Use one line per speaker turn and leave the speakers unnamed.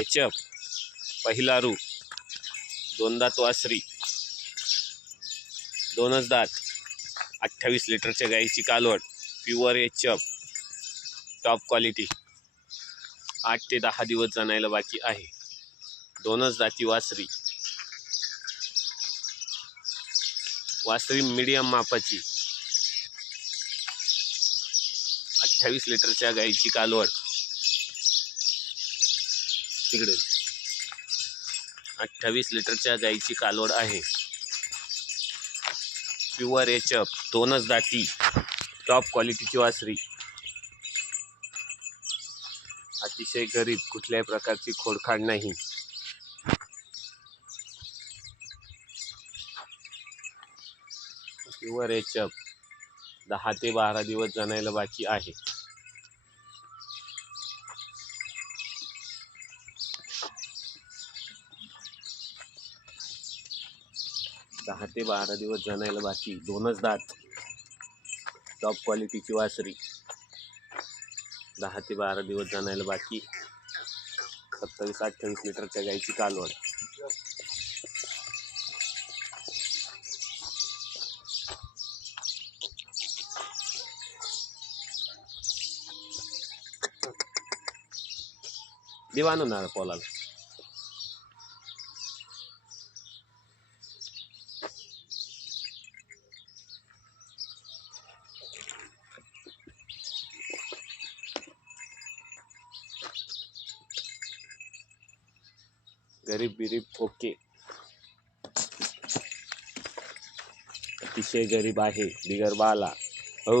H F पहिला रू दोन वासरी दोनच दात अठ्ठावीस लिटरच्या गाईची कालवड प्युअर एच टॉप क्वालिटी. आठ ते दहा दिवस जाणायला बाकी आहे. दोनच दाती वासरी. वासरी मीडियम मापाची. अठ्ठावीस लिटरच्या गाईची कालवड. तिकडे. अठ्ठावीस लिटरच्या गाईची कालवड आहे. प्युअर एचअप दोनच दाती टॉप क्वालिटीची वासरी. अतिशय गरीब कुठल्याही प्रकारची खोडखाड नाही. प्युअर एचअप दहा ते बारा दिवस जाणायला बाकी आहे. दहा ते बारा दिवस जाणायला बाकी दोनच दात. टॉप क्वालिटीची वासरी. दहा ते बारा दिवस जाणायला बाकी सत्तावीस अठ्ठावीस लिटरच्या गाईची कालवड. दिवाण होणार पोलाला. गरीब बिरीब ओके अतिशय गरीब आहे बिगर बाला हो.